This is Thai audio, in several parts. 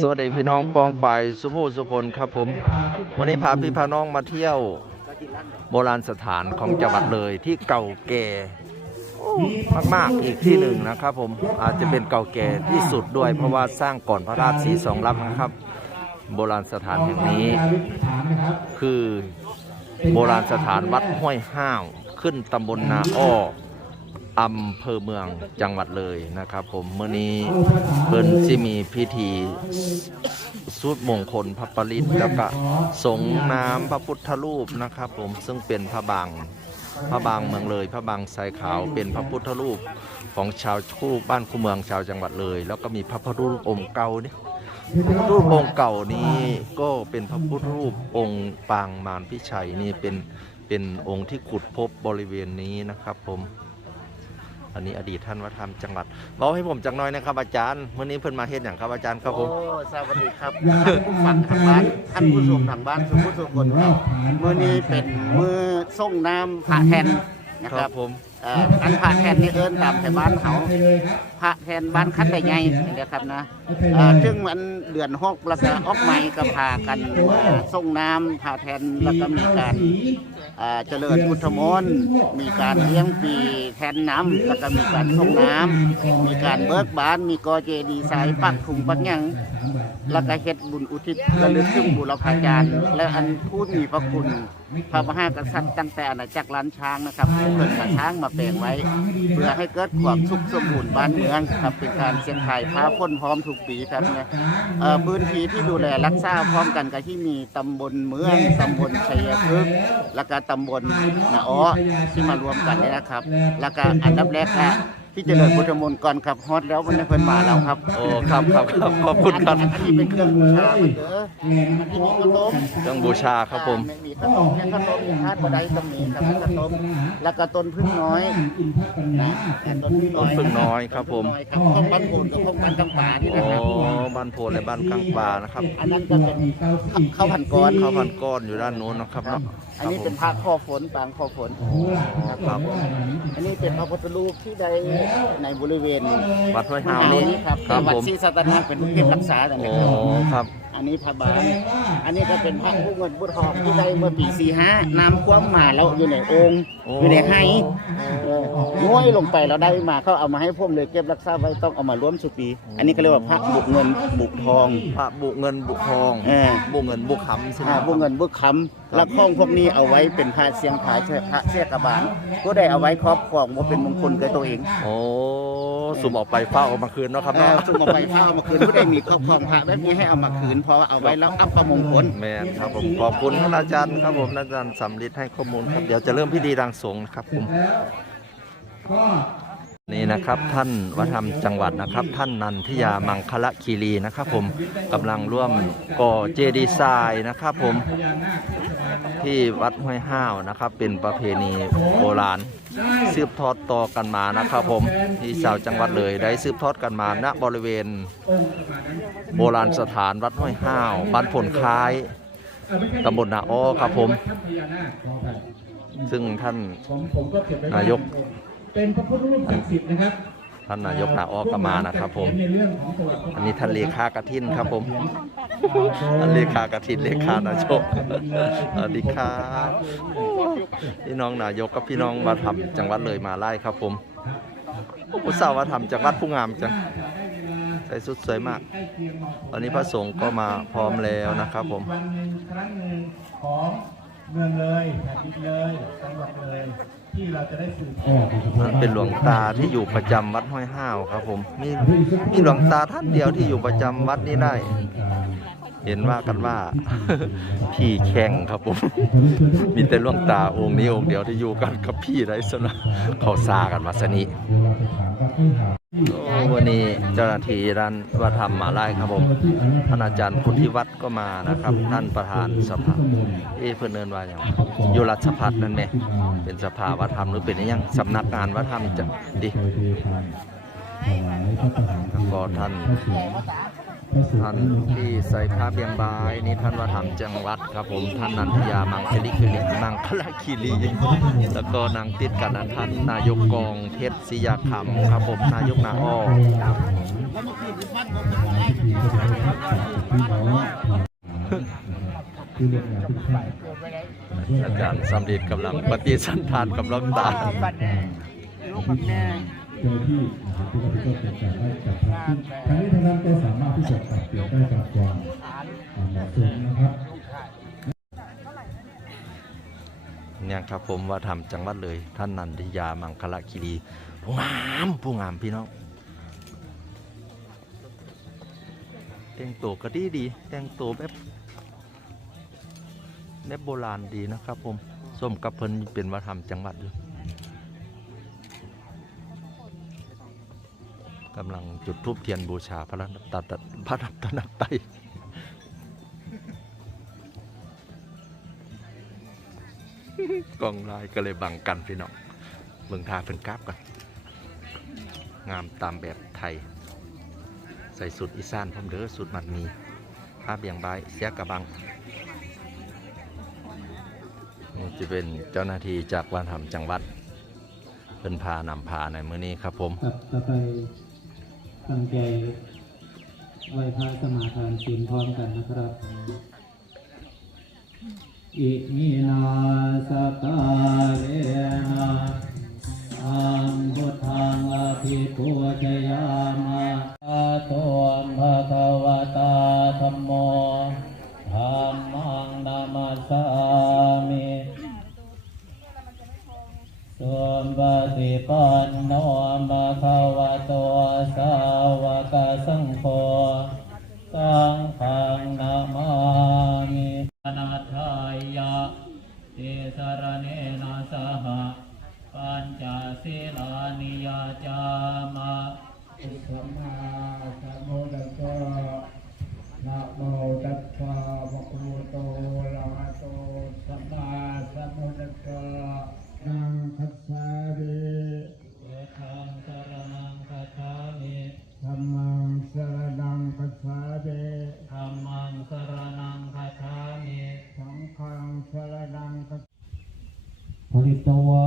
สวัสดีพี่น้องปองไปสุภูสุคนครับผม วันนี้พาพี่พาน้องมาเที่ยวโบราณสถานของจังหวัดเลยที่เก่าแก่มากๆอีกที่หนึ่งนะครับ ผมอาจจะเป็นเก่าแก่ที่สุดด้วย เพราะว่าสร้างก่อนพระราชสีสองลับนะครับ โบราณสถานแห่งนี้ คือโบราณสถานวัดห้วยห้าวขึ้นตำบลนาอ้อ อำเภอเมืองจังหวัดเลยนะครับ ผมเมื่อนี้เพิ่นสิมีพิธีสุดมงคลพระปริตแล้วก็สงน้ำพระพุทธรูปนะครับ ผมซึ่งเป็นพระบางพระบางเมืองเลย พระบางสายขาวเป็นพระพุทธรูปของชาวคู่บ้านคู่เมืองชาวจังหวัดเลย แล้วก็มีพระพุทธรูปองค์เก่าเนี่ยพระพุทธรูปองค์เก่านี้ก็เป็นพระพุทธรูปองค์ปางมารพิชัยนี่เป็นเป็นองค์ที่ขุดพบบริเวณนี้นะครับผม อันนี้อดีตท่านวัฒนธรรมจังหวัดบอกให้ผมจักหน้อยนะครับ อาจารย์เมื่อนี้เพิ่นมาเฮ็ดอย่างครับอาจารย์ครับผม โอ้สวัสดีครับท่านผู้ฟังทางบ้านท่านผู้ชมทางบ้านสุขุสุขคนครับมื้อนี้เป็นมื้อส่งน้ำพระแทนนะคครัรับบผมเอันพระแทนนี่เอิ้นตามแต่บ้านเขาพระแทนบ้านคัดแต่ใหญ่เดียวครับนะซึ่งมันเดือนหกแล้วก็ออกใหม่ก็พากันมาส่งน้ำพระแทนแล้วก็มีการเจริญพุทธมนต์มีการเลี้ยงปีแทนน้ำแล้วก็มีการส่งน้ำมีการเบิกบาน มีกอเจดีย์ใสปักถุงปักยังแล้วก็เฮ็ดบุญอุทิศระลึกถึงบุรพาจารย์ และอันผู้มีพระคุณพระมหากษัตริย์ตั้งแต่อาณาจักรล้านช้างนะครับเพิ่นมาช้างมาแปลงไว้ เพื่อให้เกิดความสุขสมบูรณ์บ้านเมืองครับเป็นการเชียงไทยพาพ้นพร้อมทุกปีครับเนี่ยเออพื้นที่ที่ดูแลรักษาพร้อมกันกับที่มีตำบลเมืองตำบลชัยพฤกษ์และก็ตำบลนาอ้อที่มารวมกันนี่นะครับ แล้วก็อันดับแรกค่ะ ที่เจริญพุทธมนต์ก่อนครับฮอตแล้ววันนี้เพิ่นมาแล้วครับโอ้ครับครับครับขอบคุณครับอันนี้เป็นเครื่องบูชาเด้ออันนี้มีข้าวต้มเครื่องบูชาครับผมอ่ามีขนมเนี่ยขนมเนี่ยทาดบะไดตรงนี้ครับขนมแล้วก็ต้นพึ่งน้อยนะต้นพึ่งน้ต้อนยพึ่งน้อยครับผมครับข้าวบ้านโพนกับข้าวกันกำปานี่อ๋นะครับอบ้านโพนและบ้านข้างปลานะครับอันนั้นก็เป็นข้าวพันก้อนข้าวพันก้อนอยู่ด้านโน้นนะครับเนาะอันนี้เป็นพระข้อฝนปางข้อฝนครับอันนี้เป็นพระพุทธรูปที่ได้ในบริเวณวัดห้วยมหาวหานี่นี้ครับครับวัดผมศรีสัตนาเป็นผู้เก็บรักษาแต่โอ้นะครับครับ อันนี้พระบางอันนี้ก็เป็นพระผู้เงินผู้ทองที่ได้เมื่อปี45น้ำคว่ำมาแล้วอยู่ในองค์โอ้ อยู่ในไห้เออง้อยลงไปเราได้มาเขาเอามาให้ผมเลยเก็บรักษาไว้ต้องเอามาร่วมสุปี อันนี้ก็เรียกว่าพระบุกเงินบุกทองพระบุเงินบุทอง เออบุเงินบุคำใช่ไหมอ่าบุกเงินบุกคำแล้วข้องพวกนี้เอาไว้เป็นพระเสียงผายพระเสียกระบาลก็ได้เอาไว้ครอบครองว่าเป็นมงคลแก่ตัวเองโอ้สุ่มออกไปเฝ้าเอามาคืนเนาะครับเอเนาะอสุ่มเอาไปพระเอามาคืนผู้ใดมีครอบครองพระแบบนี้ให้เอามาคืนเพราะว่าเอาไว้แล้วอัปมงคลแมนครับผมขอบคุณท่านอาจารย์ครับผมท่านอาจารย์สำลิดให้ข้อมูลครับเดี๋ยวจะเริ่มพิธีรางสงฆ์นะครับผมนี่นะครับท่านวัฒนธรรมจังหวัดนะครับ ท่านนันทิยามังคละคีรีนะครับ ผมกำลังร่วมก่อเจดีย์ทรายนะครับ ผม ที่วัดห้วยห้าวนะครับ เป็นประเพณีโบราณ สืบทอดต่อกันมานะครับ ผมที่ชาวจังหวัดเลยได้สืบทอดกันมาณบริเวณ โบราณสถานวัดห้วยห้าวบ้านผลคล้ายตำบลนาอ้อครับผม ซึ่งท่านนายกเป็นพระพุทธรูปศักดิ์สิทธิ์นะครับ ท่านนายกนาอ้อก็มานะครับ ผม อันนี้ท่านเลขากระทินครับผมท่านเลขากระทินเลขานายกสวัสดีครับพี่น้องนายกกับพี่น้องมาทำจังหวัดเลยมาไล่ครับ ผมอุตส่าห์มาทำจังหวัดผู้งามจังใส่สุดสวยมาก ตอนนี้พระสงฆ์ก็มาพร้อมแล้วนะครับ ผมวันหนึ่งครั้งหนึ่งของเมืองเลยแผ่นดินเลยจังหวัดเลย ที่เราจะได้สืบทอดนั่นเป็นหลวงตาที่อยู่ประจำวัดห้วยห้าวครับ ผมมีมีหลวงตาท่านเดียวที่อยู่ประจำวัดนี้ได้ เห็นว่ากันว่า พี่แข่งครับผม มีแต่หลวงตาองค์นี้องค์เดียวที่อยู่กันกับพี่ได้สนะเขาซากันมาสนิโอ้ วันนี้เจ้าหน้าที่ร้านวัฒนธรรมมาไล่ครับผมท่านอาจารย์พุทธิวัฒน์ก็มานะครับ ท่านประธานสภาเอเพื่อนเนินว่าอย่างอยู่รัชพัฒน์นั่นไหมเป็นสภาวัฒนธรรมหรือเป็นยังสำนักงานวัฒนธรรมจะดิก็ท่าน ท่านที่ใส่ผ้าเบียงบายนี่ท่านว่าทำจังหวัดครับผมท่านนันทยามังคลิคิริมังคลคิรีแล้วก็นางติดกันนั้นท่านนายกกองเพชรศรียาคำครับผมนายกนาอ้อคือเรื่อาจารย์สำลิดกำลังปฏิสันทานกับหล็อกตาลูกกับแม่ เจ้าหน้าที่นะครับที่ก็เป็นการได้จัดทำซึ่งทั้งนี้ทั้งนั้นก็สามารถที่จะปรับเปลี่ยนได้ตามความเหมาะสมนะครับเนี่ยครับผมว่าทำจังหวัดเลย ท่านนันทิยามังคลคิรีผู้งามผู้งามพี่น้องแต่งตัวก็ดีดีแต่งตัวแบบแบบโบราณดีนะครับผมส้มกับเพิ่นเป็นวัฒนธรรมจังหวัดอยู่ กำลังจุดธูปเทียนบูชาพระรัตนรัยพระรัตนตรัยกองลายก็เลยบังกันพี่น้องเบิ่งทาเป็นกราบกันงามตามแบบไทย ใส่สุดอีสานพร้อมเด้อสุดมัดมีผ้าเบียงบายเสียกระบังนี่จะเป็นเจ้าหน้าที่จากวัฒนธรรมจังหวัดเป็นพานำพาในมื้อนี้ครับผมครับต่อไป ตั้งใจไหว้พระสมาทานศีลพร้อมกันนะครับ อิมินาสกา นนะสหปัญจศีลานิยจามะสัมมาสัมพุทธัสสะนะโมตัสสะภะคะวะโตอะระหะโตสัมมาสัมพุทธัสสะนังคัสสะ ริตวา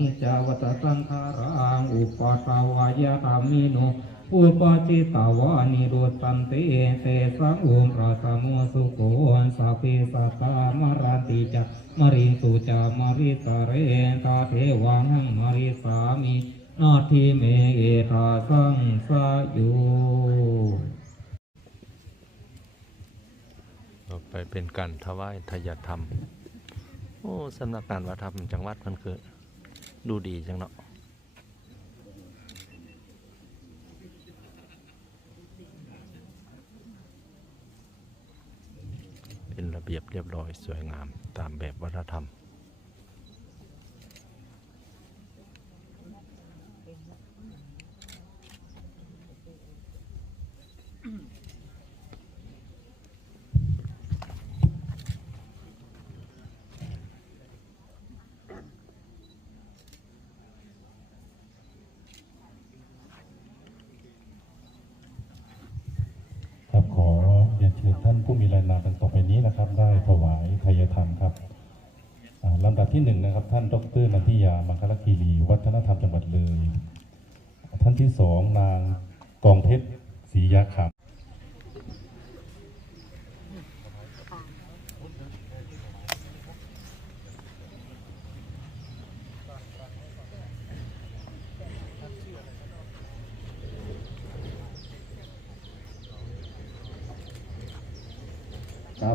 นิจาวัตสังขารังอุปาวายธรรมิโนอุปจิตาวานิโรตันเตเตสังอุมราสมุสุโกสัพพิสัตตามรติจักมริสุจามริสเรตาเทวังมริสามินาทิเมเอตาสังสายุต่อไปเป็นการถวายทายธรรม โอ้สำนักงานวัฒนธรรมจังหวัดมันคือ ดูดีจังเนาะเป็นระเบียบเรียบร้อยสวยงามตามแบบวัฒนธรรม เชิญท่านผู้มีรายนามดังต่อไปนี้นะครับ ได้ถวายทายธรรมครับลำดับที่หนึ่งนะครับ ท่านดรนันทิยามังคลคีรีวัฒนธรรมจังหวัดเลย ท่านที่สองนางกองเพชรศรียาข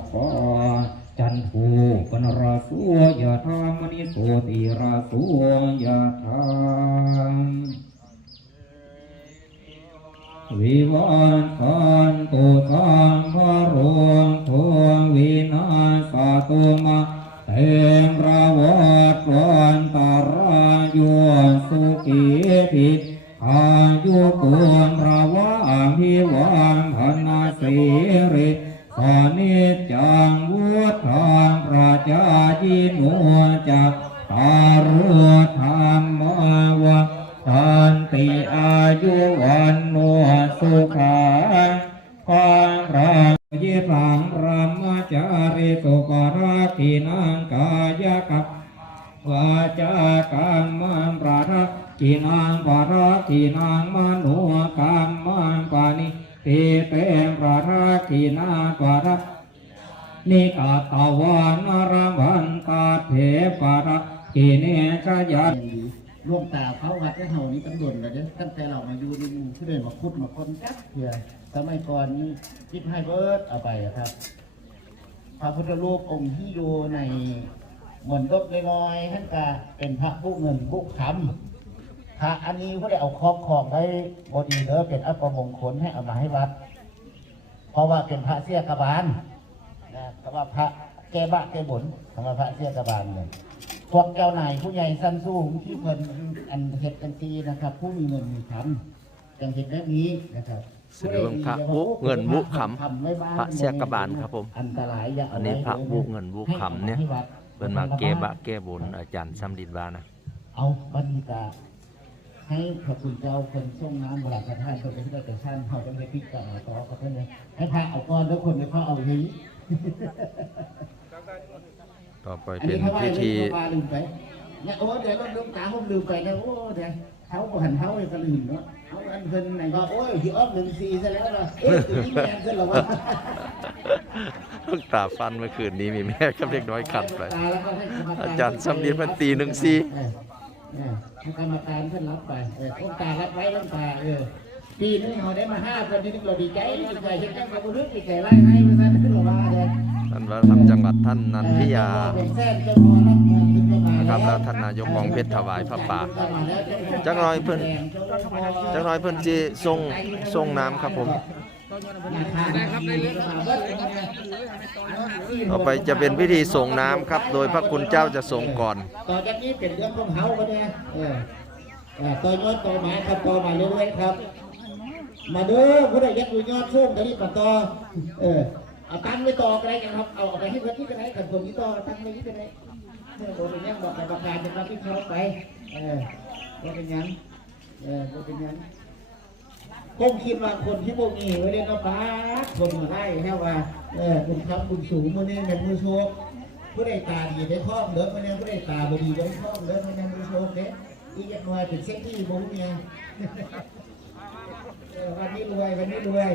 พจันทูปนราสุยะธามณิโสติราสุยะธามวิวันกันตุสังวโรทววินาสตุมาเตมระวัตวันตารายโยสุขีติอายุกุลระวังพิวันพนาาจิโนจักตารุธรรมวะทันติอายุวันโนสุขังความรังยิสังรมจาริสุกราคินังกายกับวาจากรรมันปราทักินังปารากินังมโนกรรมันปานิเตเตมปราทักินังปารา นิกาตวานารวันตาเถปารากิเนชยันรวมตาเขาวัดได้เฮานี้ตำรวจกันเด้อตั้งแต่เรามาอยู่ในหมู่ที่ได้มาคุดมาคนจักเถื่อสมัยก่อนนี่คิดให้เบิร์ดเอาไปอะครับ พระพุทธรูปองค์ที่อยู่ในเหมือนดกน้อยๆท่านกาเป็นพระผู้เงินผู้คำพระอันนี้เขาได้เอาครอบครองได้บดีเด้อเป็นอัปมงคลให้เอามาให้วัด เพราะว่าเป็นพระเสียกบาลนะ คำว่าพระแก้บะแก้บนคำว่าพระเสียกบาลเลยพวกเจ้านายผู้ใหญ่สั้นสูงที่เพิ่นอันเฮ็ดกันตีนะครับ ผู้มีเงินมีคำจังเห็นแบบนี้นะครับเสด็จหลวงพระบุเงินบุคำทำไว้บ้านพระเสียกบาลครับผมอันตรายอย่าอันนี้พระบุเงินบุคำเนี่ยให้วัดเป็นมาเกบะแก้บนอาจารย์ซัมดินบานะเอาบันกา ให้พระคุณเจ้าคนส่งน้ำเวลาพระท่านคนเป็นพระเจ้าท่านเขาต้องไปพิจารณาต่อกับท่านเลยให้พระเอาก้อนแล้วคนไม่เขาเอานี้ต่อไปอันเป็นี้นเขาว่าพิธีเขาว่าลืมไปเนี่ยโอ้เดี๋ยวเราลืมตาผมลืมไปแล้วโอ้เดี๋ยวเขาบ่หันเขาเลยก็ลืมเนาะเอาอันเพิ่นไหนก็โอ้ยที่ออฟหนึ่งสี่ซะแล้วนะเอ๊ะตัวนี้แมนขึ้นหรอวะเพิ่งตาฟันเมื่อคืนนี้มีแม่กับเล็กน้อยขัดไปตาแล้วก็ให้กมกอาจารย์ซัมดินมันตีหนึ่งสี่ เออเออให้กรรมการเพิ่นรับไปเออต้องตารับไว้ต้องตาเออปีนึงเขาได้มาห้าคนนี่เราดีใจดีใจเห็นกันกับบุรุษดีใจไล่ให้เพื่อนขึ้นมาเลยท่านวัฒนธรรมจังหวัดท่านนันทิยานะครับแล้วท่านนายกกองเพชรถวายพระป่าจักหน่อยเพิ่นจักหน่อยเพิ่นสิส่งส่งน้ำครับผม ต่อไปจะเป็นพิธีส่งน้ำครับ โดยพระคุณเจ้าจะส่งก่อน ต่อจากนี้เป็นเรื่องของเฮาก็เนี่ยเออเออต่อยอดต่อมาครับต่อมาเรื่อยๆครับ มาเด้อผู้ใดอยากดูยอดสูงก็รีบมาต่อเออเอาตั้งไว้ต่อก็ได้กันครับเอาเอาไปให้เพื่อนที่กันไหนกันคนที่ต่อตั้งไว้ที่กันไหนเมื่อโบเป็นยังบอกในประกาศจะรับผิดชอบไปเออบ่เป็นยังเออบ่เป็นยัง คงคิดว่าคนที่พวกนี้ไว้เล่นเอาปาคนมาไร่แค่ว่าเออคุณครับคุณสูงมือนี่เป็นมือโชคผู้ใดตาดีได้ท่องเด้อมันยังผู้ใดตาบดีได้ท่องเด้อมันยังมือโชคเด้อีกอย่างน้อยเป็นเซ็กซี่บ่มียเออวันนี้รวยวันนี้รวย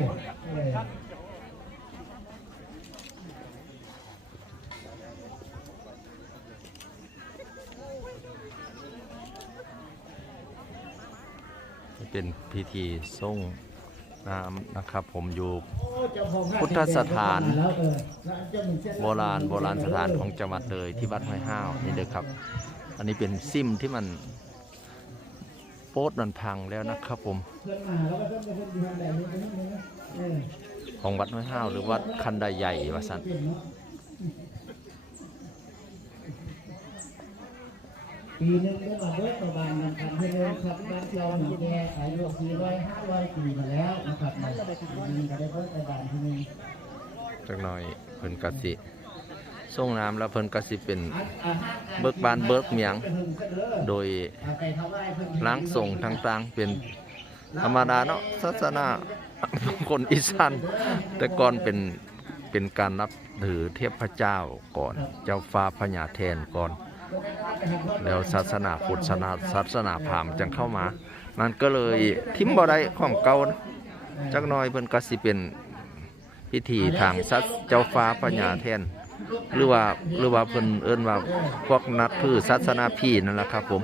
เออเป็นพิธีส่งน้ำนะครับผมอยู่โอ้เจ้าของร้พุทธสถานแล้วเออร้านเจ้าหนึ่งเส้นโบราณโบราณสถานของจังหวัดเลยที่วัดห้วยห้าวนี่เด้อครับ อันนี้เป็นซิมที่มันโป๊ดมันพังแล้วนะครับผมเพื่อนมาแล้วก็เพื่อนไปเพื่อนดีทำแบบนี้ไปนี่นะเออของวัดห้วยห้าวหรือวัดคันไดใหญ่วะสัน เก่งเนาะ ปีหนึงได้มาเบิดประมาณนั้นกันเพื่อนเลยครับบ้านเราหนึ่งแกอายุสี่ร้อยห้าร้อยปีมาแล้วนะครับมันก็ได้เบิดประมาณที่นึงจักหน่อยเพิ่นกสิส่งน้ำแล้วเพิ่นกสิเป็น เบิกบานเบิกเมียง โดยเอาไปถวายเพิ่นล้างส่งต่างๆ เป็นธรรมดาเนาะศาสนา คนอีสานแต่ก่อนเป็นเป็นการนับถือเทพเจ้าก่อน เจ้าฟ้าพญาแทนก่อน แล้วศาสนาพุทธศาสนาศาสนาพราหมณ์จังเข้ามานั่นก็เลยทิมบ่ได้ของเก่านะจักหน่อยเพิ่นก็สิเป็นพิธีทางสัตเจ้าฟ้าปัญญาแทนหรือว่าหรือว่าเพิ่นเอิ้นว่าพวกนักพืชศาสนาพี่นั่นแหละครับผม